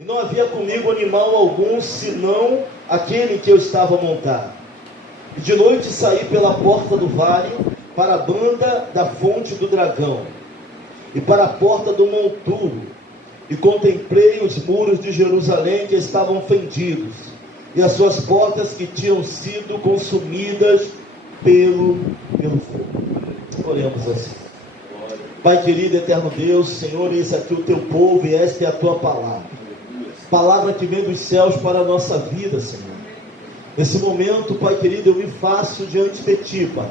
e não havia comigo animal algum, senão aquele em que eu estava montado. E de noite saí pela porta do vale, para a banda da fonte do dragão, e para a porta do monturo, e contemplei os muros de Jerusalém que estavam fendidos, e as suas portas que tinham sido consumidas pelo fogo. Oremos assim. Pai querido, eterno Deus, Senhor, eis aqui o teu povo e esta é a tua palavra. Palavra que vem dos céus para a nossa vida, Senhor. Nesse momento, Pai querido, eu me faço diante de ti, Pai.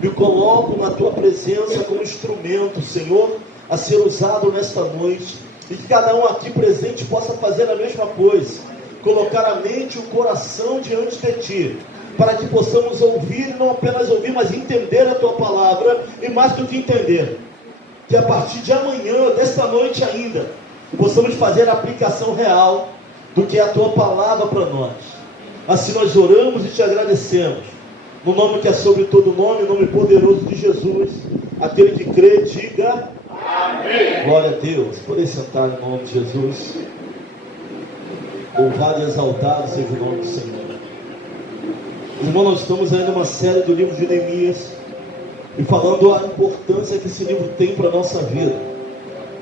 Me coloco na tua presença como instrumento, Senhor, a ser usado nesta noite. E que cada um aqui presente possa fazer a mesma coisa. Colocar a mente e o coração diante de ti. Para que possamos ouvir, não apenas ouvir, mas entender a tua palavra. E mais do que entender, que a partir de amanhã, desta noite ainda, possamos fazer a aplicação real do que é a tua palavra para nós. Assim nós oramos e te agradecemos. No nome que é sobre todo nome, nome poderoso de Jesus. Aquele que crê, diga amém. Glória a Deus. Podem sentar em nome de Jesus. Louvado e exaltado seja o nome do Senhor. Irmão, nós estamos aí numa série do livro de Neemias, e falando a importância que esse livro tem para a nossa vida,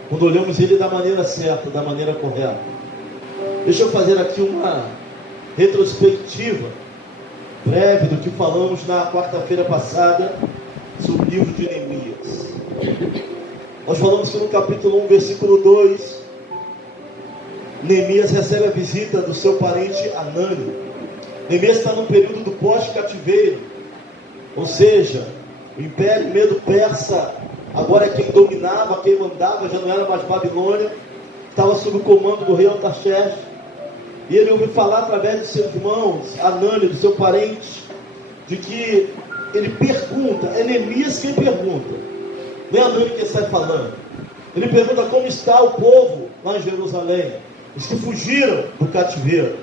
quando olhamos ele da maneira certa, da maneira correta. Deixa eu fazer aqui uma retrospectiva breve do que falamos na quarta-feira passada sobre o livro de Neemias. Nós falamos que no capítulo 1, versículo 2, Neemias recebe a visita do seu parente Hanani. Neemias está no período do pós-cativeiro, ou seja, o Império Medo-Persa agora é quem dominava, quem mandava, já não era mais Babilônia, estava sob o comando do rei Artaxerxes. E ele ouviu falar através de seus irmãos, Hanani, do seu parente, de que ele pergunta, é Neemias quem pergunta, não é Hanani quem sai falando. Ele pergunta como está o povo lá em Jerusalém, os que fugiram do cativeiro.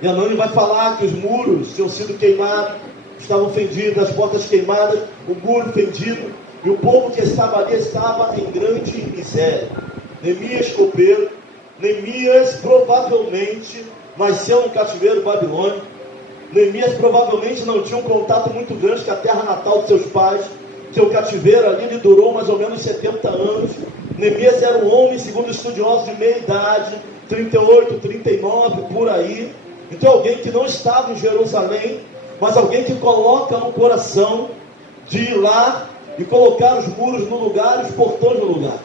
E Hanani vai falar que os muros tinham sido queimados, estavam fendidos, as portas queimadas, o muro fendido, e o povo que estava ali estava em grande miséria. Neemias, copeiro, Neemias provavelmente nasceu no cativeiro babilônico. Neemias provavelmente não tinha um contato muito grande com a terra natal de seus pais. Seu cativeiro ali lhe durou mais ou menos 70 anos. Neemias era um homem, segundo estudiosos, de meia idade, 38, 39, por aí. Então alguém que não estava em Jerusalém, mas alguém que coloca no coração de ir lá e colocar os muros no lugar, os portões no lugar.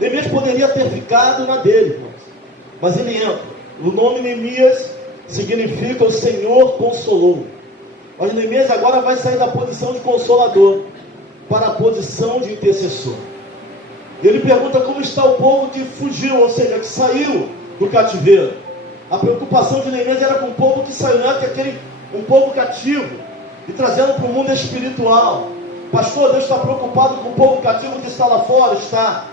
Neemias poderia ter ficado na dele, irmãos, mas ele entra. O nome Neemias significa o Senhor consolou. Mas Neemias agora vai sair da posição de consolador para a posição de intercessor. E ele pergunta como está o povo que fugiu, ou seja, que saiu do cativeiro. A preocupação de Neemias era com o povo que saiu, não é um povo cativo, e trazendo para o mundo espiritual. Pastor, Deus está preocupado com o povo cativo que está lá fora? Está.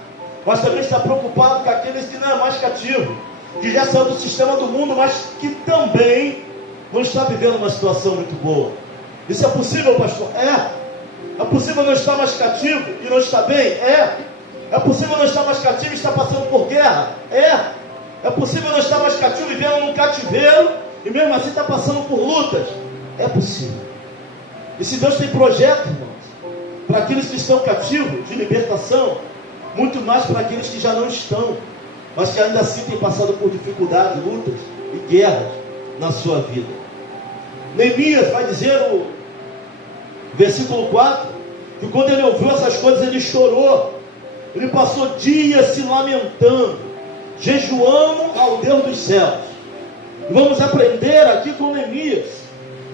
Mas também está preocupado com aqueles que não é mais cativo, que já saiu do sistema do mundo, mas que também não está vivendo uma situação muito boa. Isso é possível, pastor? É. É possível não estar mais cativo e não estar bem? É. É possível não estar mais cativo e estar passando por guerra? É. É possível não estar mais cativo e vivendo num cativeiro e mesmo assim está passando por lutas? É possível. E se Deus tem projeto, irmãos, para aqueles que estão cativos de libertação, muito mais para aqueles que já não estão, mas que ainda assim têm passado por dificuldades, lutas e guerras na sua vida. Neemias vai dizer no versículo 4, que quando ele ouviu essas coisas ele chorou, ele passou dias se lamentando, jejuando ao Deus dos céus. E vamos aprender aqui com Neemias,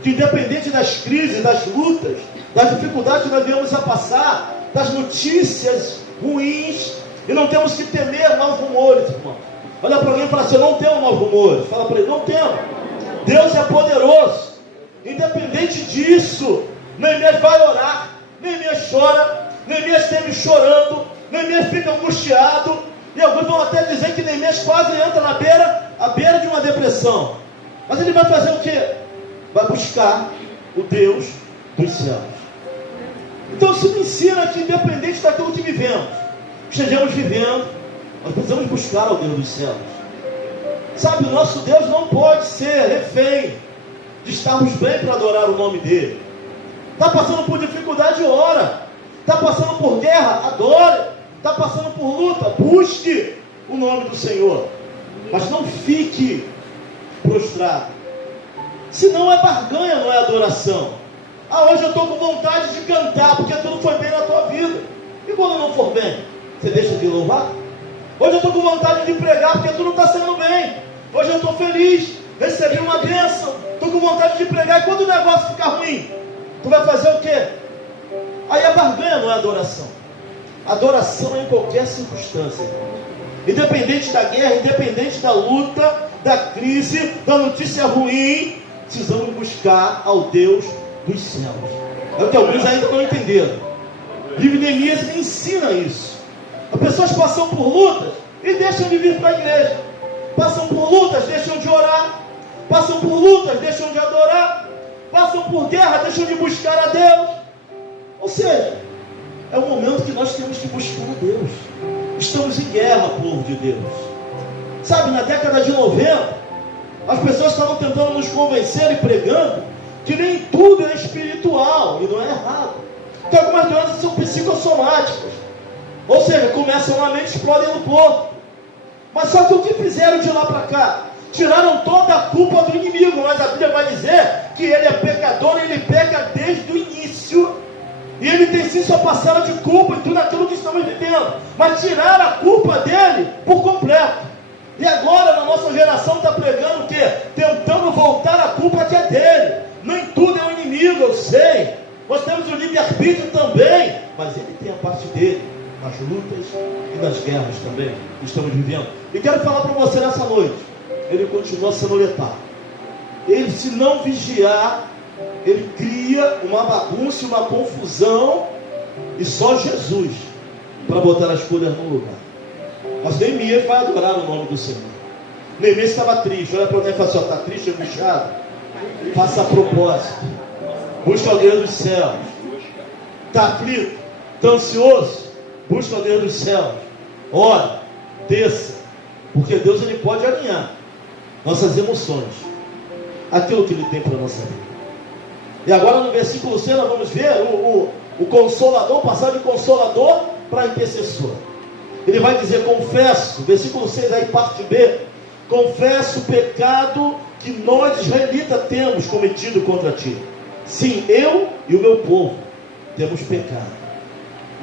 que independente das crises, das lutas, das dificuldades que nós viemos a passar, das notícias ruins, e não temos que temer maus rumores, irmão. Olha para alguém e fala assim: eu não temo maus rumores. Fala para ele: não temo. Deus é poderoso. Independente disso, Neemias vai orar, Neemias chora, Neemias esteve chorando, Neemias fica angustiado, e alguns vão até dizer que Neemias quase entra à beira de uma depressão. Mas ele vai fazer o quê? Vai buscar o Deus dos céus. Então isso me ensina que independente daquilo que vivemos, estejamos vivendo, nós precisamos buscar o Deus dos céus. Sabe, o nosso Deus não pode ser refém de estarmos bem para adorar o nome dele. Está passando por dificuldade, ora. Está passando por guerra, adore. Está passando por luta, busque o nome do Senhor. Mas não fique prostrado. Se não é barganha, não é adoração. Hoje eu estou com vontade de cantar, porque tudo foi bem na tua vida. E quando não for bem, você deixa de louvar? Hoje eu estou com vontade de pregar, porque tudo está sendo bem. Hoje eu estou feliz, recebi uma bênção, estou com vontade de pregar. E quando o negócio ficar ruim, tu vai fazer o quê? Aí a barganha não é adoração. Adoração é em qualquer circunstância. Independente da guerra, independente da luta, da crise, da notícia ruim, precisamos buscar ao Deus dos céus. É o que alguns ainda não entenderam. Livro de Neemias me ensina isso. As pessoas passam por lutas e deixam de vir para a igreja. Passam por lutas, deixam de orar. Passam por lutas, deixam de adorar. Passam por guerra, deixam de buscar a Deus. Ou seja, é o momento que nós temos que buscar a Deus. Estamos em guerra, povo de Deus. Sabe, na década de 90, as pessoas estavam tentando nos convencer e pregando que nem tudo é espiritual, e não é errado. Então algumas doenças são psicossomáticas. Ou seja, começam na mente e explodem no corpo. Mas só que o que fizeram de lá para cá? Tiraram toda a culpa do inimigo. Mas a Bíblia vai dizer que ele é pecador, ele peca desde o início. E ele tem sim sua parcela de culpa em tudo aquilo que estamos vivendo. Mas tiraram a culpa dele por completo. E agora na nossa geração está pregando o quê? Tentando voltar a culpa que é dele. Nem tudo é o inimigo, eu sei. Nós temos o livre-arbítrio também. Mas ele tem a parte dele nas lutas e nas guerras também que estamos vivendo. E quero falar para você nessa noite. Ele continua sendo letal. Ele, se não vigiar, ele cria uma bagunça, uma confusão, e só Jesus para botar as coisas no lugar. Mas Neemias vai adorar o nome do Senhor. Neemias estava triste. Olha para alguém e fala assim: está triste, angustiado? Faça a propósito. Busca o Deus dos céus. Está aflito? Está ansioso? Busca o Deus dos céus. Ora, desça. Porque Deus, ele pode alinhar nossas emoções, aquilo que ele tem para a nossa vida. E agora no versículo 6 nós vamos ver o consolador, passar de consolador para intercessor. Ele vai dizer: confesso, versículo 6 aí, parte B, confesso o pecado que nós israelitas temos cometido contra ti. Sim, eu e o meu povo temos pecado.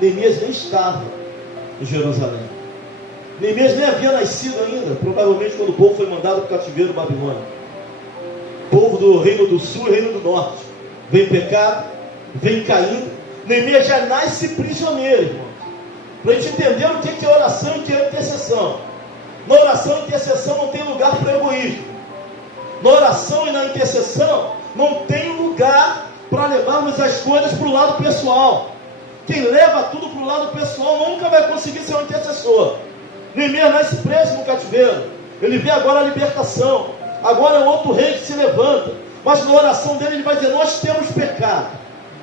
Neemias nem estava em Jerusalém. Neemias nem havia nascido ainda, provavelmente quando o povo foi mandado para o cativeiro babilônico. Povo do reino do sul e reino do norte. Vem pecado, vem caindo. Neemias já nasce prisioneiro, irmão. Para a gente entender o que é oração e o que é intercessão. Na oração e intercessão não tem lugar para egoísmo. Na oração e na intercessão não tem lugar para levarmos as coisas para o lado pessoal. Quem leva tudo para o lado pessoal nunca vai conseguir ser um intercessor. Neemias nasce preso no cativeiro. Ele vê agora a libertação. Agora é um outro rei que se levanta. Mas na oração dele ele vai dizer: nós temos pecado.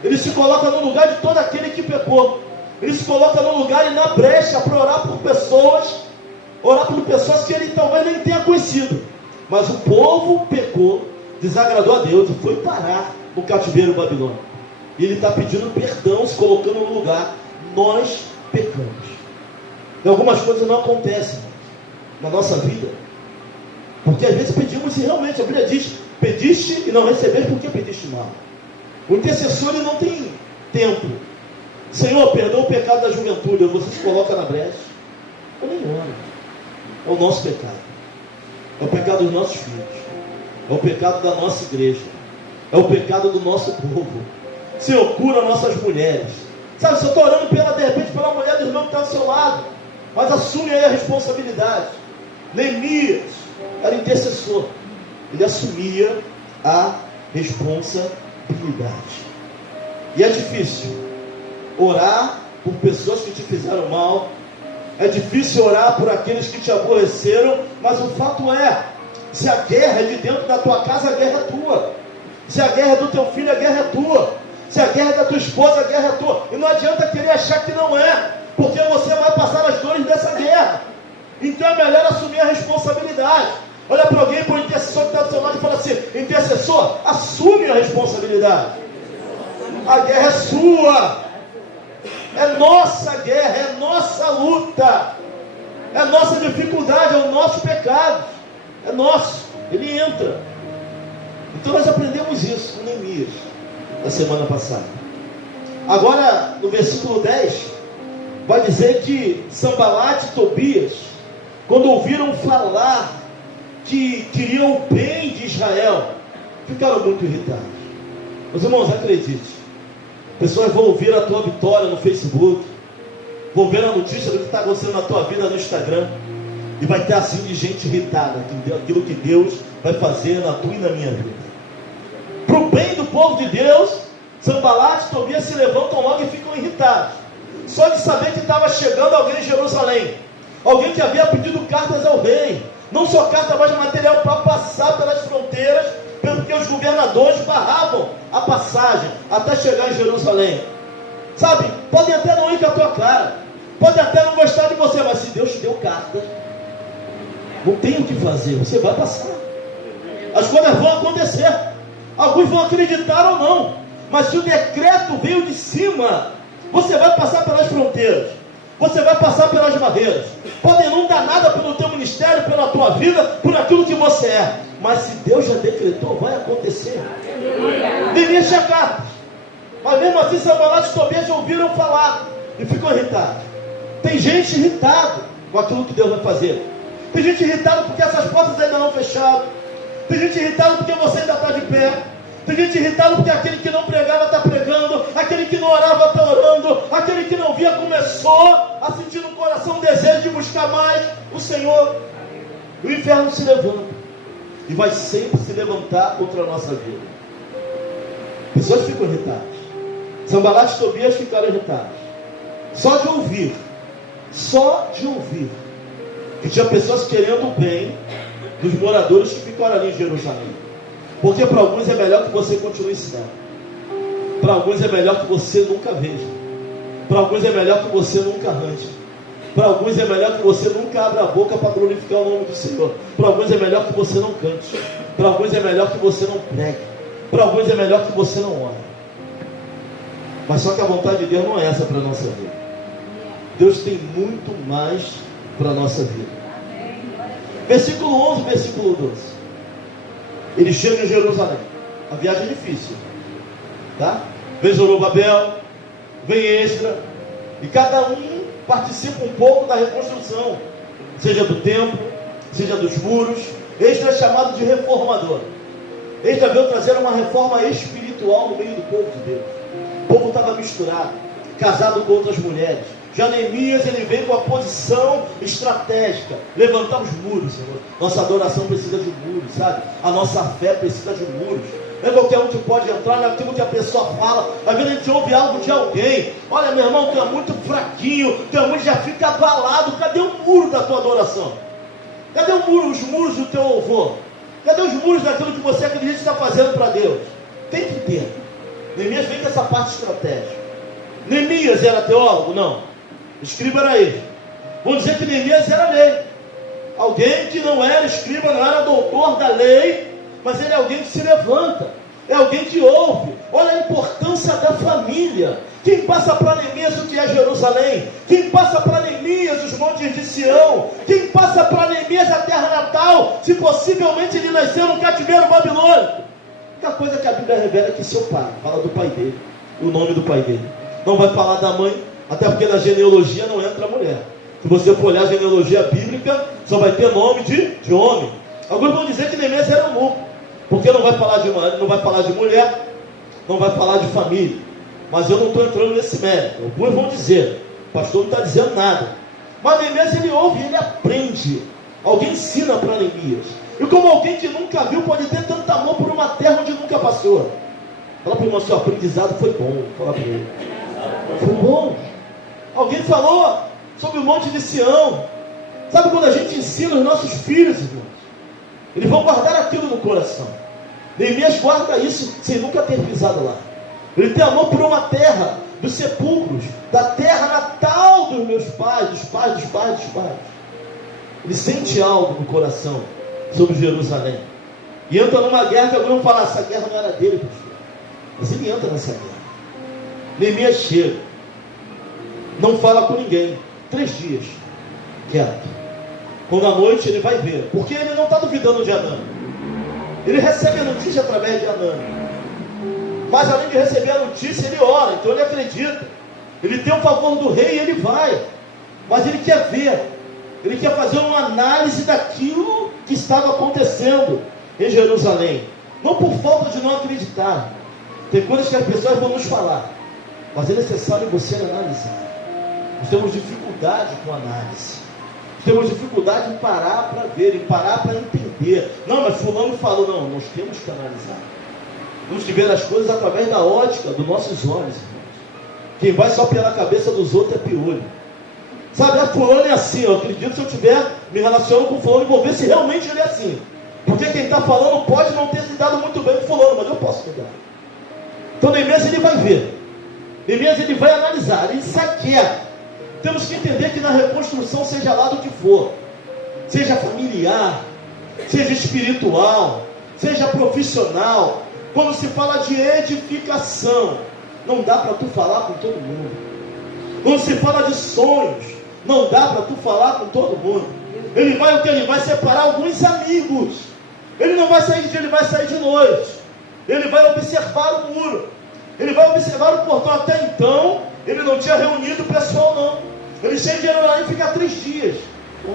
Ele se coloca no lugar de todo aquele que pecou. Ele se coloca no lugar e na brecha para orar por pessoas que ele talvez nem tenha conhecido. Mas o povo pecou, desagradou a Deus e foi parar no cativeiro babilônico. E ele está pedindo perdão, se colocando no lugar. Nós pecamos. E algumas coisas não acontecem na nossa vida, porque às vezes pedimos e realmente a Bíblia diz: pediste e não recebeste porque pediste mal. O intercessor, ele não tem tempo. Senhor, perdoa o pecado da juventude. Você se coloca na brecha. Eu nem oro. É o nosso pecado. É o pecado dos nossos filhos. É o pecado da nossa igreja. É o pecado do nosso povo. Senhor, cura nossas mulheres. Sabe, você está orando de repente pela mulher do irmão que está ao seu lado. Mas assume aí a responsabilidade. Neemias era intercessor. Ele assumia a responsabilidade. E é difícil orar por pessoas que te fizeram mal. É difícil orar por aqueles que te aborreceram. Mas o fato é: se a guerra é de dentro da tua casa, a guerra é tua. Se a guerra é do teu filho, a guerra é tua. Se a guerra é da tua esposa, a guerra é tua. E não adianta querer achar que não é, porque você vai passar as dores dessa guerra. Então é melhor assumir a responsabilidade. Olha para alguém, para o intercessor que está do seu lado e fala assim: intercessor, assume a responsabilidade. A guerra é sua. É nossa guerra, é nossa luta. É nossa dificuldade, é o nosso pecado. É nosso. Ele entra. Então nós aprendemos isso com Neemias na semana passada. Agora, no versículo 10, vai dizer que Sanbalate e Tobias, quando ouviram falar que queriam o bem de Israel, ficaram muito irritados. Meus irmãos, acredite, pessoas vão ouvir a tua vitória no Facebook, vão ver a notícia do que está acontecendo na tua vida no Instagram, e vai ter assim de gente irritada, aquilo que Deus vai fazer na tua e na minha vida. Para o bem do povo de Deus, Sanbalate e Tobias se levantam logo e ficam irritados, só de saber que estava chegando alguém em Jerusalém, alguém que havia pedido cartas ao rei, não só carta, mas material para passar pelas fronteiras, porque os governadores barravam a passagem até chegar em Jerusalém. Sabe, podem até não ir com a tua cara, podem até não gostar de você, mas se Deus te deu carta, não tem o que fazer, você vai passar. As coisas vão acontecer, alguns vão acreditar ou não, mas se o decreto veio de cima, você vai passar pelas fronteiras, você vai passar pelas barreiras. Podem não dar nada pelo teu ministério, pela tua vida, por aquilo que você é, mas se Deus já decretou, vai acontecer. Neemias tinha cartas, mas mesmo assim Sanbalate e Tobias ouviram falar e ficou irritado. Tem gente irritada com aquilo que Deus vai fazer. Tem gente irritada porque essas portas ainda não fecharam. Tem gente irritada porque você ainda está de pé. Tem gente irritada porque aquele que não pregava está pregando, aquele que não orava está orando, aquele que não via começou a sentir no coração um desejo de buscar mais o Senhor. E o inferno se levanta e vai sempre se levantar contra a nossa vida. Pessoas ficam irritadas. Sanbalate e Tobias ficaram irritados. Só de ouvir que tinha pessoas querendo o bem dos moradores que ficaram ali em Jerusalém. Porque para alguns é melhor que você continue cego. Para alguns é melhor que você nunca veja. Para alguns é melhor que você nunca arranje. Para alguns é melhor que você nunca abra a boca para glorificar o nome do Senhor. Para alguns é melhor que você não cante. Para alguns é melhor que você não pregue. Para alguns é melhor que você não ore. Mas só que a vontade de Deus não é essa para a nossa vida. Deus tem muito mais para a nossa vida. Versículo 11, versículo 12. Ele chega em Jerusalém. A viagem é difícil, tá? Vem Zorobabel, vem Esdra, e cada um participa um pouco da reconstrução, seja do templo, seja dos muros. Esdra é chamado de reformador. Esdra veio trazer uma reforma espiritual no meio do povo de Deus. O povo estava misturado, casado com outras mulheres. Já Neemias, ele vem com a posição estratégica, levantar os muros, Senhor. Nossa adoração precisa de muros, sabe? A nossa fé precisa de muros. Não é qualquer um que pode entrar naquilo que a pessoa fala. Às vezes a gente ouve algo de alguém. Olha, meu irmão, tu é muito fraquinho, tu é muito, já fica abalado. Cadê o muro da tua adoração? Cadê o muro, os muros do teu louvor? Cadê os muros daquilo que você acredita que está fazendo para Deus? Tem que ter. Neemias vem com essa parte estratégica. Neemias era teólogo? Não. Escriba era ele. Vamos dizer que Neemias era lei. Alguém que não era escriba, não era doutor da lei, mas ele é alguém que se levanta, é alguém que ouve. Olha a importância da família. Quem passa para Neemias o que é Jerusalém? Quem passa para Neemias os montes de Sião? Quem passa para Neemias a terra natal? Se possivelmente ele nasceu no cativeiro babilônico. A única coisa que a Bíblia revela é que seu pai, fala do pai dele, o nome do pai dele. Não vai falar da mãe, até porque na genealogia não entra a mulher. Se você for olhar a genealogia bíblica, só vai ter nome de homem. Alguns vão dizer que Neemias era louco, porque não vai falar de mulher, não vai falar de família. Mas eu não estou entrando nesse mérito. Alguns vão dizer, o pastor não está dizendo nada. Mas Neemias, ele ouve, ele aprende. Alguém ensina para Neemias. E como alguém que nunca viu pode ter tanto amor por uma terra onde nunca passou. Fala para o irmão, seu aprendizado foi bom. Fala para ele. Foi bom. Alguém falou sobre o monte de Sião. Sabe quando a gente ensina os nossos filhos, irmãos? Eles vão guardar aquilo no coração. Neemias guarda isso sem nunca ter pisado lá. Ele tem amor por uma terra, dos sepulcros, da terra natal dos meus pais, dos pais. Ele sente algo no coração sobre Jerusalém. E entra numa guerra que alguns vão falar, essa guerra não era dele, pastor. Mas ele entra nessa guerra. Neemias chega, não fala com ninguém, 3 dias, quieto. Quando à noite ele vai ver, porque ele não está duvidando de Anani. Ele recebe a notícia através de Anani. Mas além de receber a notícia, ele ora, então ele acredita. Ele tem o favor do rei e ele vai. Mas ele quer ver, ele quer fazer uma análise daquilo que estava acontecendo em Jerusalém. Não por falta de não acreditar. Tem coisas que as pessoas vão nos falar, mas é necessário você analisar. Nós temos dificuldade com análise. Nós temos dificuldade em parar para ver, em parar para entender. Não, mas fulano falou. Não, nós temos que analisar. Temos que ver as coisas através da ótica dos nossos olhos, irmãos. Quem vai só pela cabeça dos outros é piolho. Sabe, a fulano é assim. Eu acredito, se eu estiver me relacionando com fulano, eu vou ver se realmente ele é assim. Porque quem está falando pode não ter se dado muito bem com fulano, mas eu posso cuidar. Então Neemias ele vai ver. Neemias ele vai analisar, ele saqueia. Temos que entender que na reconstrução, seja lá do que for, seja familiar, seja espiritual, seja profissional, quando se fala de edificação, não dá para tu falar com todo mundo. Quando se fala de sonhos, não dá para tu falar com todo mundo. Ele vai o que? Ele vai separar alguns amigos. Ele não vai sair de dia, ele vai sair de noite. Ele vai observar o muro. Ele vai observar o portão. Até então, ele não tinha reunido o pessoal, não. Ele chega de Jerusalém e fica 3 dias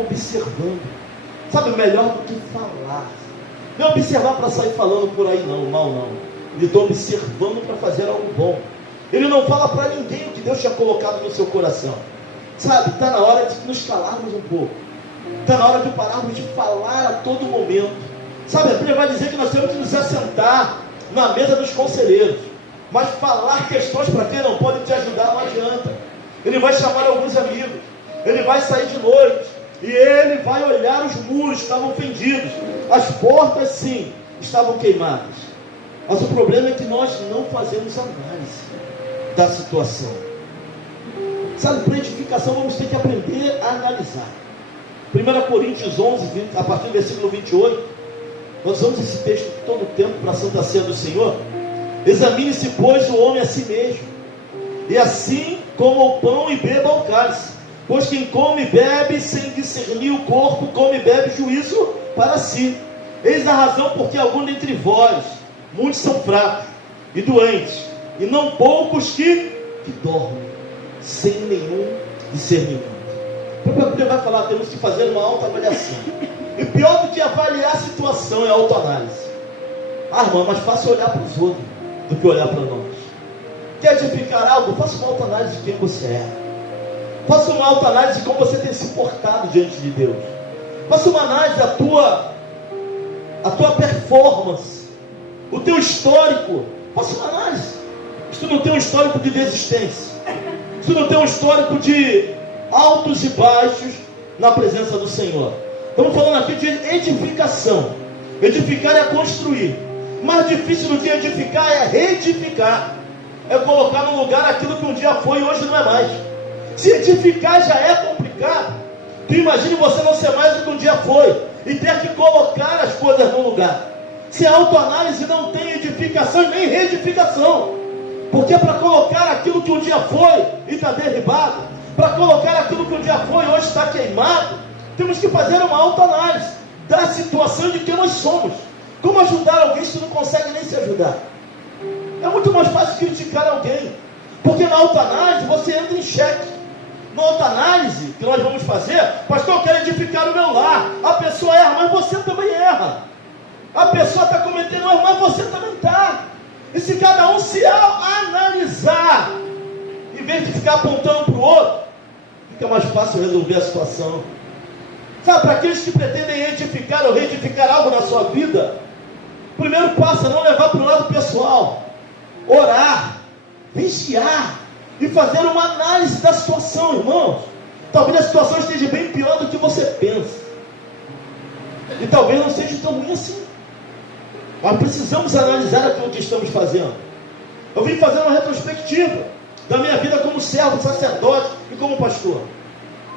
observando. Sabe, melhor do que falar. Não é observar para sair falando por aí, não, mal não. Ele está observando para fazer algo bom. Ele não fala para ninguém o que Deus tinha colocado no seu coração. Sabe, está na hora de nos calarmos um pouco. Está na hora de pararmos de falar a todo momento. Sabe, a Bíblia vai dizer que nós temos que nos assentar na mesa dos conselheiros. Mas falar questões para quem não pode te ajudar não adianta. Ele vai chamar alguns amigos. Ele vai sair de noite. E ele vai olhar os muros, estavam fendidos. As portas, sim, estavam queimadas. Mas o problema é que nós não fazemos análise da situação. Sabe, para edificação vamos ter que aprender a analisar. 1 Coríntios 11, a partir do versículo 28. Nós usamos esse texto todo o tempo para a Santa Ceia do Senhor. Examine-se, pois, o homem a si mesmo, e assim coma o pão e beba o cálice. Pois quem come e bebe sem discernir o corpo, come e bebe juízo para si. Eis a razão porque alguns dentre vós, muitos são fracos e doentes, e não poucos que dormem, sem nenhum discernimento. O próprio vai falar, temos que fazer uma autoavaliação. E pior do que avaliar a situação é a autoanálise. Ah, irmão, mas fácil olhar para os outros do que olhar para nós. Quer edificar algo? Faça uma autoanálise de quem você é. Faça uma autoanálise de como você tem se portado diante de Deus. Faça uma análise da tua performance, o teu histórico. Faça uma análise. Se tu não tem um histórico de desistência, se tu não tem um histórico de altos e baixos na presença do Senhor. Estamos falando aqui de edificação. Edificar é construir. Mais difícil do que edificar é reedificar. É colocar no lugar aquilo que um dia foi e hoje não é mais. Se edificar já é complicado, tu imagine você não ser mais do que um dia foi e ter que colocar as coisas no lugar. Se a autoanálise não tem edificação e nem reedificação, porque para colocar aquilo que um dia foi e está derribado, para colocar aquilo que um dia foi e hoje está queimado, temos que fazer uma autoanálise da situação de quem nós somos. Como ajudar alguém se tu não consegue nem se ajudar? É muito mais fácil criticar alguém, porque na autoanálise você entra em xeque. Na autoanálise que nós vamos fazer, pastor, eu quero edificar o meu lar. A pessoa erra, mas você também erra. A pessoa está cometendo erro, mas você também está. E se cada um se analisar, em vez de ficar apontando para o outro, fica mais fácil resolver a situação. Sabe, para aqueles que pretendem edificar ou reedificar algo na sua vida, o primeiro passo é não levar para o lado pessoal. Orar, vigiar e fazer uma análise da situação, irmãos. Talvez a situação esteja bem pior do que você pensa. E talvez não seja tão ruim assim. Mas precisamos analisar aquilo que estamos fazendo. Eu vim fazer uma retrospectiva da minha vida como servo, sacerdote e como pastor.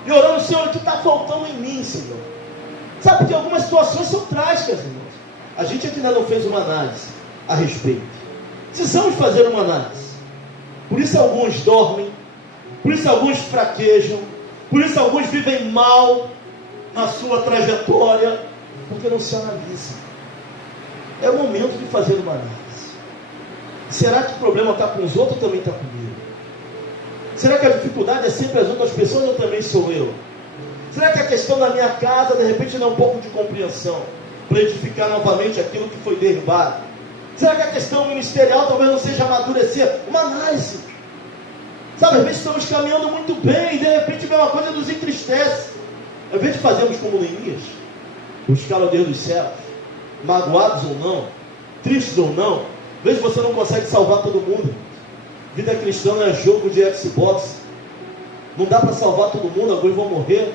E orando, Senhor, o que está faltando em mim, Senhor? Sabe, porque algumas situações são trágicas, irmãos. A gente aqui ainda não fez uma análise a respeito. Precisamos fazer uma análise. Por isso alguns dormem, por isso alguns fraquejam, por isso alguns vivem mal na sua trajetória, porque não se analisam. É o momento de fazer uma análise. Será que o problema está com os outros ou também está comigo? Será que a dificuldade é sempre as outras pessoas ou também sou eu? Será que a questão da minha casa, de repente, não é um pouco de compreensão para edificar novamente aquilo que foi derrubado? Será que a questão ministerial talvez não seja amadurecer? Uma análise. Sabe, às vezes estamos caminhando muito bem e de repente vem uma coisa que nos entristece. Ao invés de fazermos como Neemias, buscar o Deus dos céus, magoados ou não, tristes ou não, às vezes você não consegue salvar todo mundo. Vida cristã não é jogo de Xbox. Não dá para salvar todo mundo, alguns vão morrer.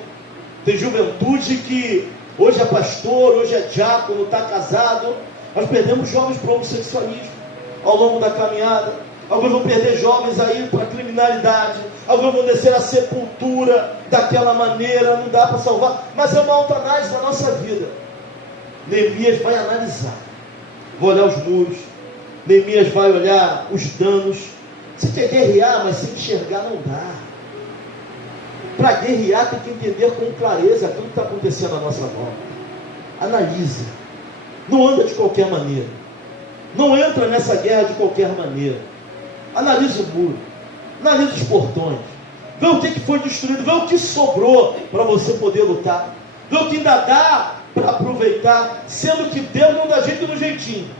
Tem juventude que hoje é pastor, hoje é diácono, está casado. Nós perdemos jovens para o homossexualismo ao longo da caminhada. Alguns vão perder jovens aí para a criminalidade. Alguns vão descer à sepultura daquela maneira. Não dá para salvar. Mas é uma autoanálise da nossa vida. Neemias vai analisar. Vai olhar os muros. Neemias vai olhar os danos. Você quer guerrear, mas sem enxergar não dá. Para guerrear tem que entender com clareza aquilo que está acontecendo à nossa volta. Analisa. Não anda de qualquer maneira. Não entra nessa guerra de qualquer maneira. Analisa o muro. Analisa os portões. Vê o que foi destruído. Vê o que sobrou para você poder lutar. Vê o que ainda dá para aproveitar. Sendo que Deus não dá jeito no jeitinho.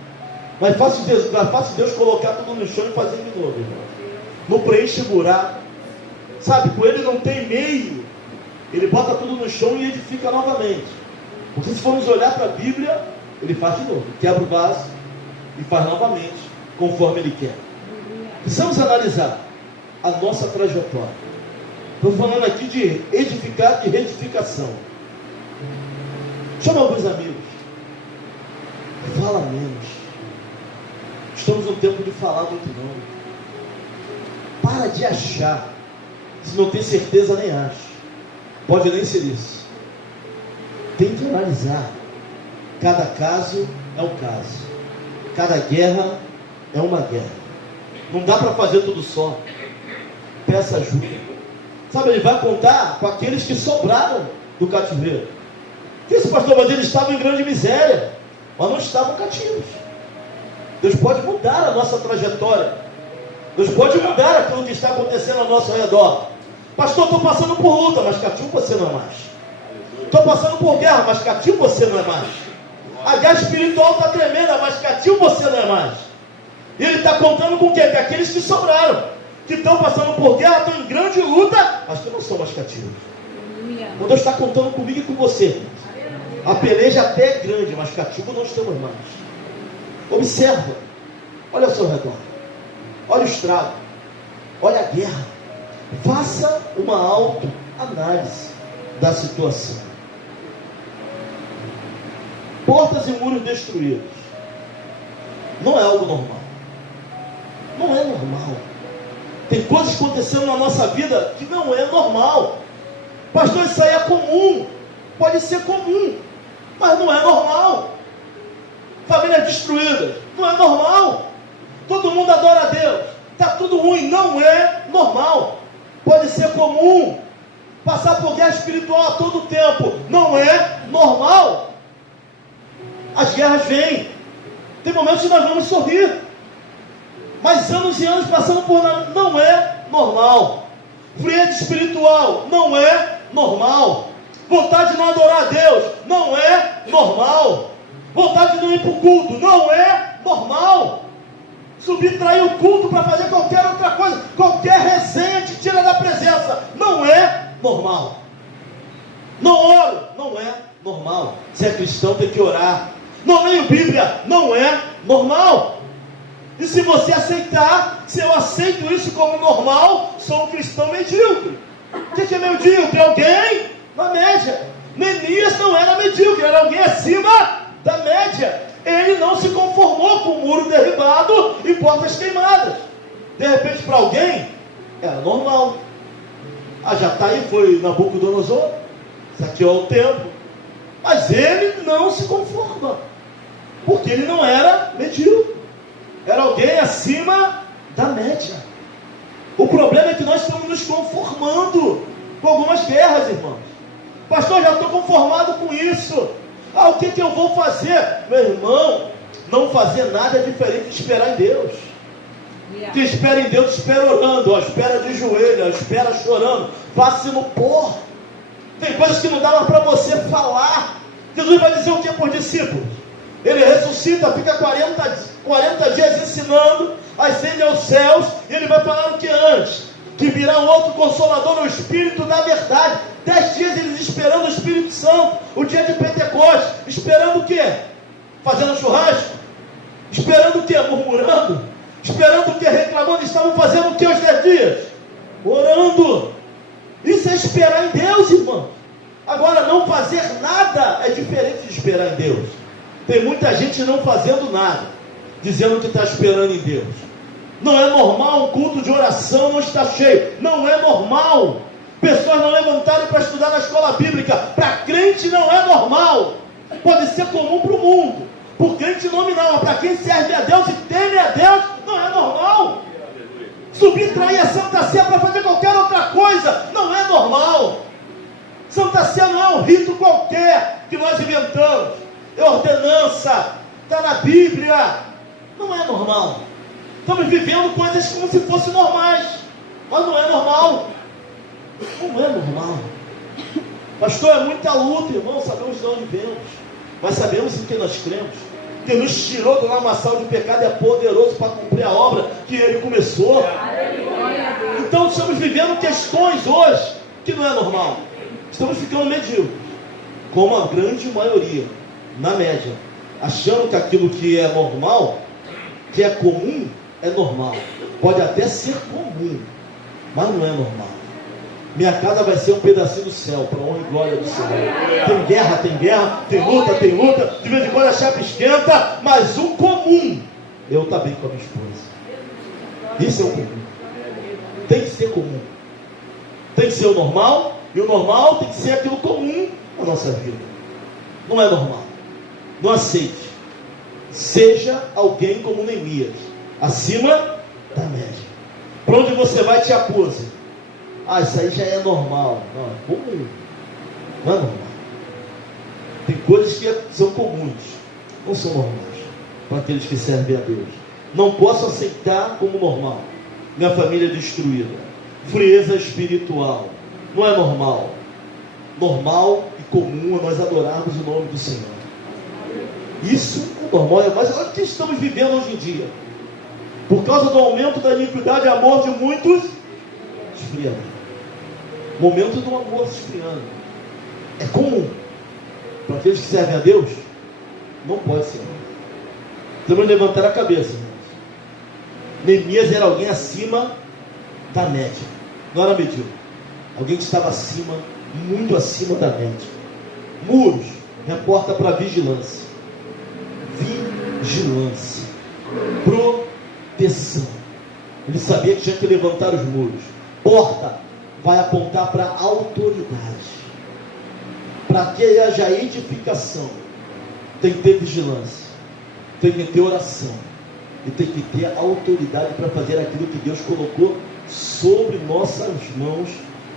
Mas fácil Deus colocar tudo no chão e fazer de novo, irmão. Não preenche buraco. Sabe, com ele não tem meio. Ele bota tudo no chão e edifica novamente. Porque se formos olhar para a Bíblia, ele faz de novo. Quebra o vaso e faz novamente, conforme ele quer. Precisamos analisar a nossa trajetória. Estou falando aqui de edificar, de reedificação. Chama alguns amigos. Fala menos. Estamos num tempo de falar muito não. Para de achar. Se não tem certeza, nem acha. Pode nem ser isso. Tem que analisar. Cada caso é um caso. Cada guerra é uma guerra. Não dá para fazer tudo só. Peça ajuda. Sabe, ele vai contar com aqueles que sobraram do cativeiro. Esse pastor, mas eles estavam em grande miséria, mas não estavam cativos. Deus pode mudar a nossa trajetória. Deus pode mudar aquilo que está acontecendo ao nosso redor. Pastor, estou passando por luta, mas cativo você não é mais. Estou passando por guerra, mas cativo você não é mais. A guerra espiritual está tremenda, mas cativo você não é mais. E ele está contando com o quê? Com aqueles que sobraram, que estão passando por guerra, estão em grande luta, mas que não são mais cativos. Então Deus está contando comigo e com você. A peleja até é grande, mas cativo não estamos mais. Observa, olha ao seu redor, olha o estrago, olha a guerra. Faça uma autoanálise da situação. Portas e muros destruídos não é algo normal. Não é normal. Tem coisas acontecendo na nossa vida que não é normal. Pastor, isso aí é comum. Pode ser comum, mas não é normal. Famílias destruídas, não é normal. Todo mundo adora a Deus, está tudo ruim, não é normal. Pode ser comum. Passar por guerra espiritual a todo tempo, não é normal. As guerras vêm. Tem momentos que nós vamos sorrir, mas anos e anos passando por nada, não é normal. Frieza espiritual, não é normal. Vontade de não adorar a Deus, não é normal. Vontade de não ir para o culto, não é normal. Subtrair o culto para fazer qualquer outra coisa, qualquer resenha te tira da presença, não é normal. Não oro, não é normal. Se é cristão tem que orar. Não leio Bíblia, não é normal. E se você aceitar, se eu aceito isso como normal, sou um cristão medíocre. O que é medíocre? Alguém na média. Neemias não era medíocre, era alguém acima da média. Ele não se conformou com o muro derribado e portas queimadas. De repente, para alguém, era normal. Ah, já está aí, foi Nabucodonosor, saqueou o templo. Mas ele não se conforma, porque ele não era medíocre, era alguém acima da média. O problema é que nós estamos nos conformando com algumas guerras, irmãos. Pastor, já estou conformado com isso. O que eu vou fazer? Meu irmão, não fazer nada é diferente de esperar em Deus. Quem espera em Deus, espera orando, espera de joelho, espera chorando, passe no pó. Tem coisas que não dava para você falar. Jesus vai dizer o que por discípulos? Ele ressuscita, fica 40 dias ensinando, ascende aos céus, e ele vai falar o que antes? Que virá um outro Consolador, o Espírito da verdade. 10 dias eles esperando o Espírito Santo, o dia de Pentecostes, esperando o quê? Fazendo churrasco? Esperando o quê? Murmurando? Esperando o quê? Reclamando? Estavam fazendo o quê aos 10 dias? Orando. Isso é esperar em Deus, irmão. Agora, não fazer nada é diferente de esperar em Deus. Tem muita gente não fazendo nada, dizendo que está esperando em Deus. Não é normal um culto de oração não estar cheio. Não é normal. Pessoas não levantarem para estudar na escola bíblica. Para crente não é normal. Pode ser comum para o mundo. Para o crente nominal, mas para quem serve a Deus e teme a Deus, não é normal. Subtrair a Santa Ceia para fazer qualquer outra coisa, não é normal. Santa Ceia não é um rito qualquer que nós inventamos. É ordenança, está na Bíblia. Não é normal. Estamos vivendo coisas como se fossem normais, mas não é normal. Não é normal. Pastor, é muita luta, irmão. Sabemos de onde viemos, mas sabemos em que nós cremos. Quem nos tirou do lamaçal de pecado é poderoso para cumprir a obra que Ele começou. Então estamos vivendo questões hoje que não é normal. Estamos ficando medíocres, como a grande maioria, na média, achando que aquilo que é normal, que é comum, é normal. Pode até ser comum, mas não é normal. Minha casa vai ser um pedacinho do céu, para a honra e glória do Senhor. Tem guerra, tem luta, de vez em quando a chapa esquenta, mas o comum, eu estou bem com a minha esposa. Isso é o comum. Tem que ser comum. Tem que ser o normal, e o normal tem que ser aquilo comum na nossa vida. Não é normal. Não aceite. Seja alguém como Neemias, acima da média. Para onde você vai, te apose. Isso aí já é normal. Não, é comum. Não é normal. Tem coisas que são comuns, não são normais para aqueles que servem a Deus. Não posso aceitar como normal minha família destruída, frieza espiritual. Não é normal. Normal e comum é nós adorarmos o nome do Senhor. Isso é normal, mas olha o que estamos vivendo hoje em dia. Por causa do aumento da iniquidade e amor de muitos, esfriando. Momento do amor se esfriando. É comum. Para aqueles que servem a Deus, não pode ser. Temos que levantar a cabeça, irmãos. Neemias era alguém acima da média. Não era medíocre. Alguém que estava acima, muito acima da média. Muros, reporta para vigilância. Vigilância. Proteção. Ele sabia que tinha que levantar os muros. Porta vai apontar para a autoridade. Para que haja edificação, tem que ter vigilância, tem que ter oração, e tem que ter autoridade para fazer aquilo que Deus colocou sobre nossas mãos,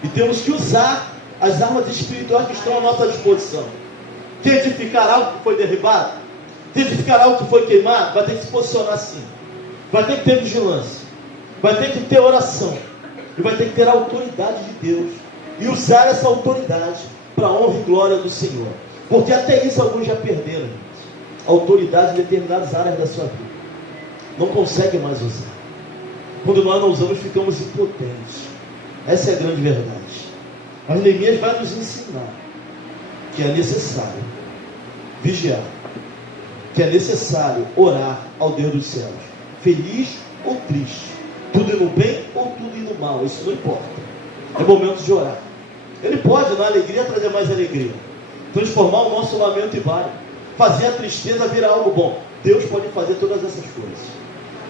e temos que usar as armas espirituais que estão à nossa disposição. Quer edificar algo que foi derribado, quer edificar algo que foi queimado, vai ter que se posicionar assim, vai ter que ter vigilância, vai ter que ter oração, e vai ter que ter a autoridade de Deus, e usar essa autoridade para a honra e glória do Senhor. Porque até isso alguns já perderam, gente. Autoridade em determinadas áreas da sua vida. Não conseguem mais usar. Quando nós não usamos, ficamos impotentes. Essa é a grande verdade. Mas Neemias vai nos ensinar que é necessário vigiar, que é necessário orar ao Deus dos céus, feliz ou triste, tudo indo bem ou tudo indo mal, isso não importa. É momento de orar. Ele pode, na alegria, trazer mais alegria, transformar o nosso lamento em vale, fazer a tristeza virar algo bom. Deus pode fazer todas essas coisas,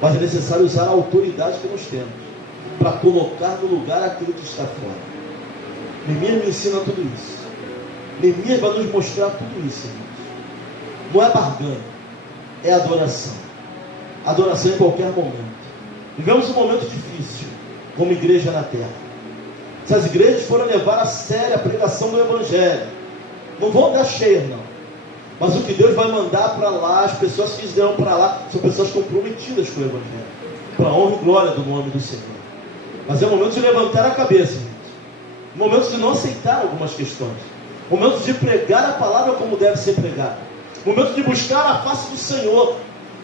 mas é necessário usar a autoridade que nós temos para colocar no lugar aquilo que está fora. Neemias me ensina tudo isso. Neemias vai nos mostrar tudo isso, irmãos. Não é barganha, é adoração. Adoração em qualquer momento. Vivemos um momento difícil, como igreja na terra. Essas igrejas foram levar a sério a pregação do Evangelho. Não vão dar cheio, não. Mas o que Deus vai mandar para lá, as pessoas que irão para lá, são pessoas comprometidas com o Evangelho, para a honra e glória do nome do Senhor. Mas é o momento de levantar a cabeça, irmãos. Momento de não aceitar algumas questões. Momento de pregar a palavra como deve ser pregada. Momento de buscar a face do Senhor,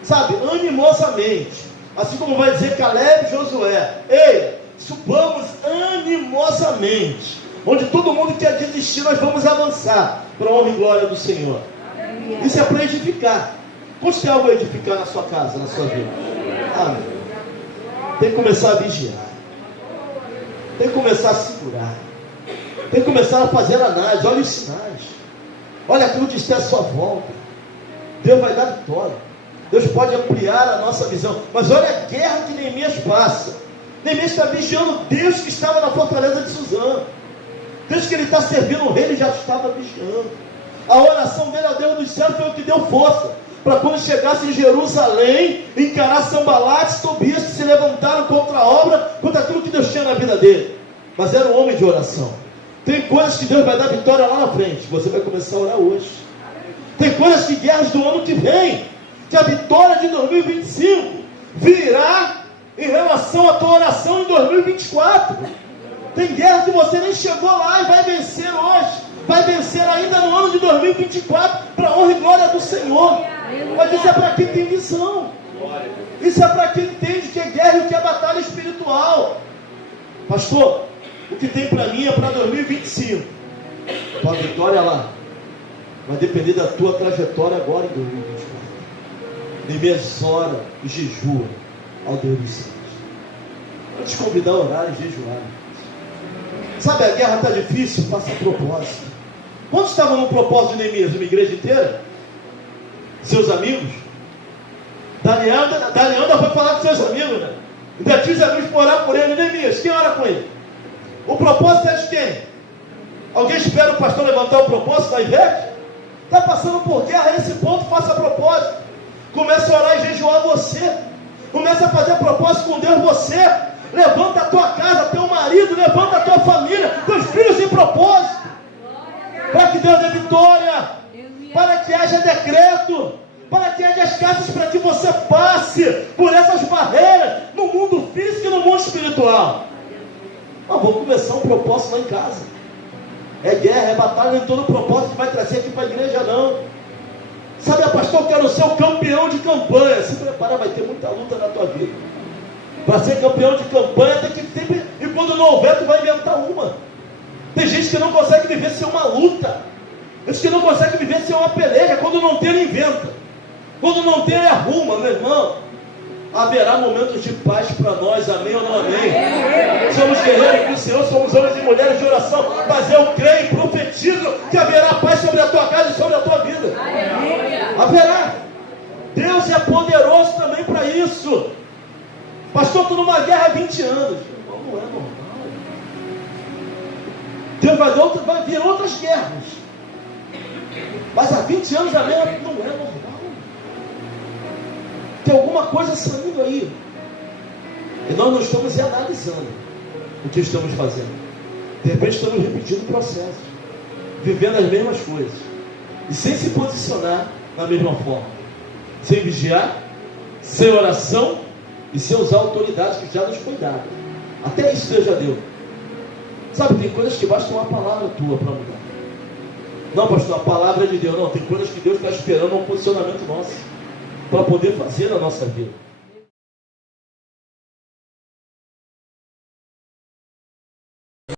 sabe, animosamente. Assim como vai dizer Caleb e Josué. Ei, subamos animosamente. Onde todo mundo quer desistir, nós vamos avançar para a honra e glória do Senhor. Isso é para edificar. Quantos tem algo a edificar na sua casa, na sua vida? Amém. Tem que começar a vigiar. Tem que começar a segurar. Tem que começar a fazer análise. Olha os sinais. Olha aquilo que está à sua volta. Deus vai dar vitória. Deus pode ampliar a nossa visão. Mas olha a guerra que Neemias passa. Neemias está vigiando Deus que estava na fortaleza de Suzã. Deus que ele está servindo o rei, ele já estava vigiando. A oração dele a Deus dos céus foi o que deu força para quando chegasse em Jerusalém, encarar Sanbalate e Tobias, que se levantaram contra a obra, contra aquilo que Deus tinha na vida dele. Mas era um homem de oração. Tem coisas que Deus vai dar vitória lá na frente. Você vai começar a orar hoje. Tem coisas que guerras do ano que vem, que a vitória de 2025 virá em relação à tua oração em 2024. Tem guerra que você nem chegou lá e vai vencer hoje. Vai vencer ainda no ano de 2024, para a honra e glória do Senhor. Mas isso é para quem tem visão. Isso é para quem entende que é guerra e o que é batalha espiritual. Pastor, o que tem para mim é para 2025. Tua vitória lá vai depender da tua trajetória agora em 2024. Neemias ora e jejua ao Deus dos céus. Vou te convidar a orar e jejuar. Sabe, a guerra está difícil, faça propósito. Quantos estavam no propósito de Neemias? Uma igreja inteira? Seus amigos? Daniel ainda foi falar com seus amigos, né? Ainda tinha os amigos para orar por ele. Neemias, quem ora com ele? O propósito é de quem? Alguém espera o pastor levantar o propósito da Ivete? Está passando por guerra, nesse ponto, faça propósito. Comece a orar e jejuar você. Comece a fazer propósito com Deus você. Levanta a tua casa, teu marido, levanta a tua família, teus filhos em propósito. Para que Deus dê vitória. Para que haja decreto. Para que haja escassez, para que você passe por essas barreiras no mundo físico e no mundo espiritual. Mas vamos começar um propósito lá em casa. É guerra, é batalha, nem todo propósito que vai trazer aqui para a igreja não. Sabe, pastor, eu quero ser o campeão de campanha. Se prepara, vai ter muita luta na tua vida. Para ser campeão de campanha tem que ter, e quando não houver, tu vai inventar uma. Tem gente que não consegue viver sem uma luta. Tem gente que não consegue viver sem uma peleja. Quando não tem, ele inventa. Quando não tem, ele arruma, meu irmão. Haverá momentos de paz para nós, amém ou não amém? Somos guerreiros do Senhor, somos homens e mulheres de oração, mas eu creio e profetizo que haverá paz sobre a tua casa e sobre a tua vida. Haverá. Deus é poderoso também para isso. Pastor, estou numa guerra há 20 anos. Não é normal. Deus vai vir outras guerras. Mas há 20 anos a guerra não é normal. Tem alguma coisa saindo aí. E nós não estamos analisando o que estamos fazendo. De repente estamos repetindo o processo. Vivendo as mesmas coisas. E sem se posicionar da mesma forma. Sem vigiar, sem oração e sem usar a autoridade que já nos foi dada. Até isso Deus já deu. Sabe, tem coisas que basta uma palavra tua para mudar. Não, pastor, a palavra é de Deus. Não, tem coisas que Deus está esperando um posicionamento nosso para poder fazer na nossa vida.